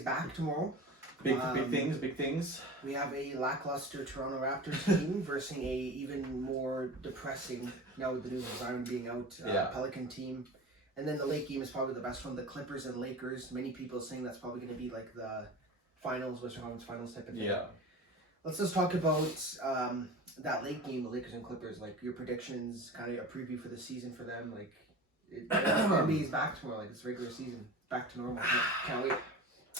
is back tomorrow. Big things. We have a lackluster Toronto Raptors team versus a even more depressing, now with the news of Zion being out, Pelican team. And then the late game is probably the best one, the Clippers and Lakers. Many people saying that's probably going to be like the finals, Western Conference Finals type of thing. Yeah. Let's just talk about that late game, the Lakers and Clippers. Like your predictions, kind of a preview for the season for them. Like the NBA is back tomorrow. Like it's regular season, back to normal. Can't wait.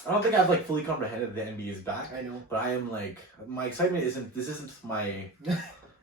I don't think I've like fully comprehended the NBA is back. I know, but I am like my excitement isn't. This isn't my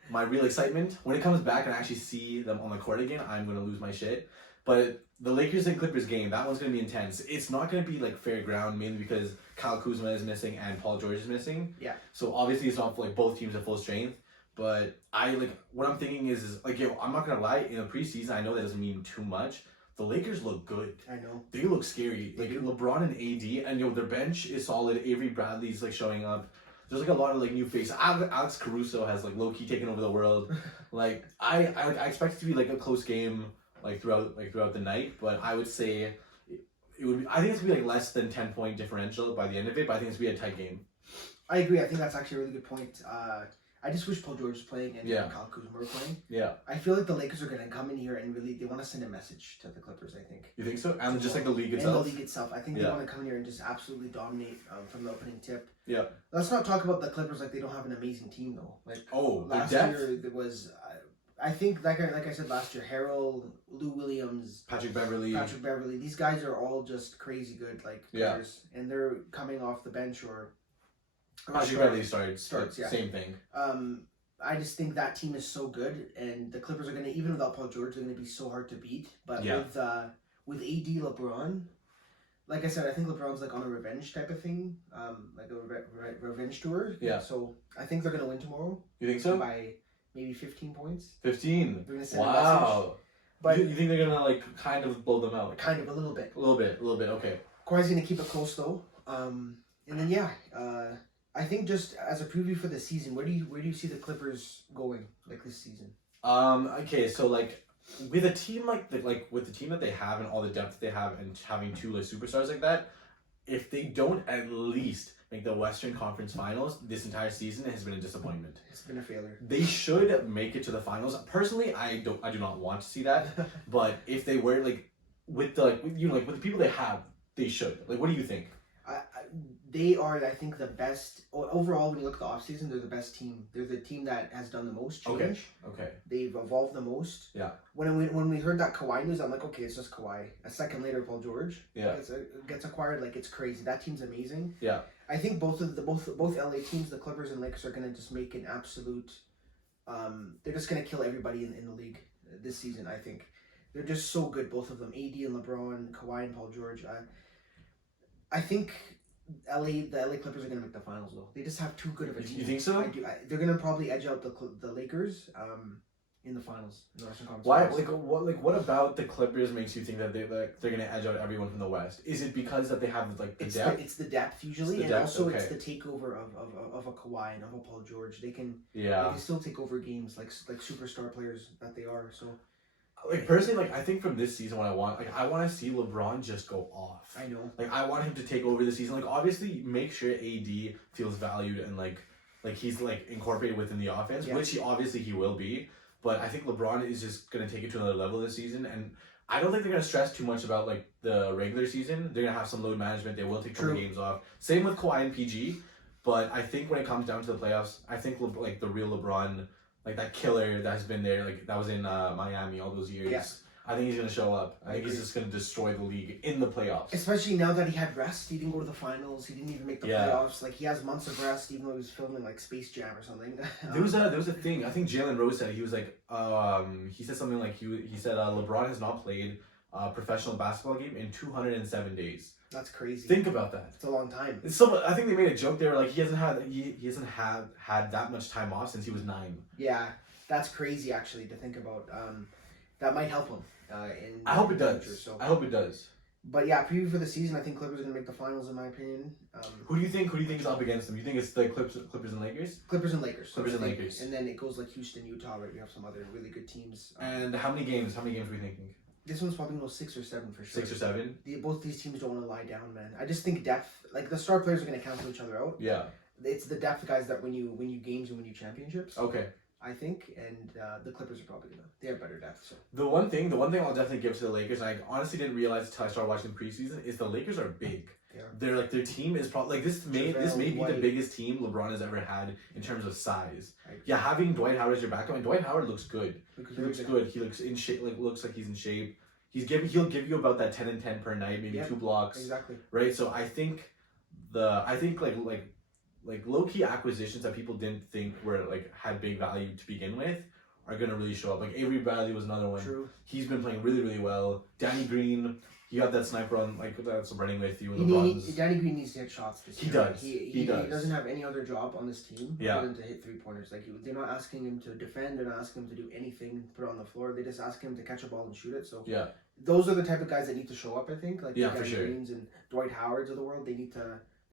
my real excitement. When it comes back and I actually see them on the court again, I'm gonna lose my shit. But the Lakers and Clippers game, that one's gonna be intense. It's not gonna be like fair ground, mainly because Kyle Kuzma is missing and Paul George is missing. Yeah. So obviously it's not like both teams at full strength. But I like what I'm thinking is like I'm not gonna lie. In the preseason, I know that doesn't mean too much. The Lakers look good. I know. They look scary. Like LeBron and AD, and their bench is solid. Avery Bradley's like showing up. There's like a lot of like new faces. Alex Caruso has like low key taken over the world. Like I expect it to be like a close game like throughout the night. But I would say it would be. I think it's gonna be like less than 10-point differential by the end of it. But I think it's gonna be a tight game. I agree. I think that's actually a really good point. I just wish Paul George was playing and Kyle Kuzma were playing. Yeah. I feel like the Lakers are going to come in here and really, they want to send a message to the Clippers, I think. You think so? And just like the league itself? And the league itself. I think they want to come in here and just absolutely dominate from the opening tip. Yeah. Let's not talk about the Clippers like they don't have an amazing team, though. Like last year, there was... I think, like I said last year, Harrell, Lou Williams, Patrick Beverly, these guys are all just crazy good players. And they're coming off the bench or Patrick Beverly starts, yeah. Same thing. I just think that team is so good, and the Clippers are going to, even without Paul George, they're going to be so hard to beat. But with AD LeBron, like I said, I think LeBron's like on a revenge type of thing, like a revenge tour. Yeah. So I think they're going to win tomorrow. You think so? By maybe 15 points. 15? They're going to send a message. But you think they're going to like kind of blow them out? Kind of, a little bit. A little bit, okay. Kawhi's going to keep it close though. And then I think just as a preview for the season, where do you see the Clippers going like this season? Okay, so like with a team with the team that they have and all the depth that they have and having two like superstars like that, if they don't at least make the Western Conference Finals, this entire season has been a disappointment. It's been a failure. They should make it to the finals. Personally, I do not want to see that. But if they were like with the with the people they have, they should. Like, what do you think? They are, I think, the best overall. When you look at the offseason, they're the best team. They're the team that has done the most change. Okay. They've evolved the most. Yeah. When we heard that Kawhi news, I'm like, okay, it's just Kawhi. A second later, Paul George. Yeah. Gets acquired. Like, it's crazy. That team's amazing. Yeah. I think both LA teams, the Clippers and Lakers, are gonna just make an absolute. They're just gonna kill everybody in the league this season. I think they're just so good, both of them. AD and LeBron, Kawhi and Paul George. I think the LA Clippers are gonna make the finals though. They just have too good of a team. You think so? They're gonna probably edge out the Lakers in the finals. In the Western Conference. Why? Finals. What about the Clippers makes you think that they're gonna edge out everyone from the West? Is it because that they have like the depth? It's the depth usually, it's the takeover of a Kawhi and of a Paul George. They can still take over games like superstar players that they are. So. Like personally, like I think from this season, what I want to see LeBron just go off. I know. Like I want him to take over the season. Like obviously, make sure AD feels valued and like he's like incorporated within the offense, which he will be. But I think LeBron is just gonna take it to another level this season, and I don't think they're gonna stress too much about like the regular season. They're gonna have some load management. They will take some games off. Same with Kawhi and PG. But I think when it comes down to the playoffs, I think like the real LeBron. Like that killer that has been there, like that was in Miami all those years. Yes. I think he's gonna show up. I think he's just gonna destroy the league in the playoffs. Especially now that he had rest, he didn't go to the finals. He didn't even make the playoffs. Like he has months of rest, even though he was filming like Space Jam or something. There was a thing. I think Jalen Rose said he was like he said something like he said LeBron has not played a professional basketball game in 207 days. That's crazy. Think about that. It's a long time. I think they made a joke. They were like he hasn't had that much time off since he was 9. Yeah. That's crazy, actually, to think about. That might help him. I hope it does. Future, so. I hope it does. But yeah, preview for the season. I think Clippers are gonna make the finals, in my opinion. Who do you think is up against them? You think it's the Clippers and Lakers? Clippers and Lakers. Clippers and Lakers. And then it goes like Houston, Utah. Right, we have some other really good teams. And how many games? Are we thinking? This one's probably 6 or 7 for sure. 6 or 7. Both these teams don't want to lie down, man. I just think depth, like the star players are going to cancel each other out. Yeah. It's the depth guys that win you games and win you championships. Okay. I think, and the Clippers are probably they have better depth. So the one thing I'll definitely give to the Lakers, and I honestly didn't realize until I started watching preseason, is the Lakers are big. Yeah. They're like their team is probably like this may be White. the biggest team LeBron has ever had in terms of size. Right. Yeah, having Dwight Howard as your backup, and Dwight Howard looks good. Because He looks good. He looks in shape. Like looks like he's in shape. He'll give you about that 10 and 10 per night, maybe 2 blocks. Exactly. Right. So I think like low key acquisitions that people didn't think were like had big value to begin with are gonna really show up. Like Avery Bradley was another one. True. He's been playing really, really well. Danny Green, you got that sniper on like that's running with you in the runs. Danny Green needs to hit shots this year. He does. He doesn't have any other job on this team other than to hit 3-pointers. Like they're not asking him to defend. They're not asking him to do anything. Put it on the floor. They just ask him to catch a ball and shoot it. So those are the type of guys that need to show up. I think like the Danny for sure. Greens and Dwight Howards of the world. They need to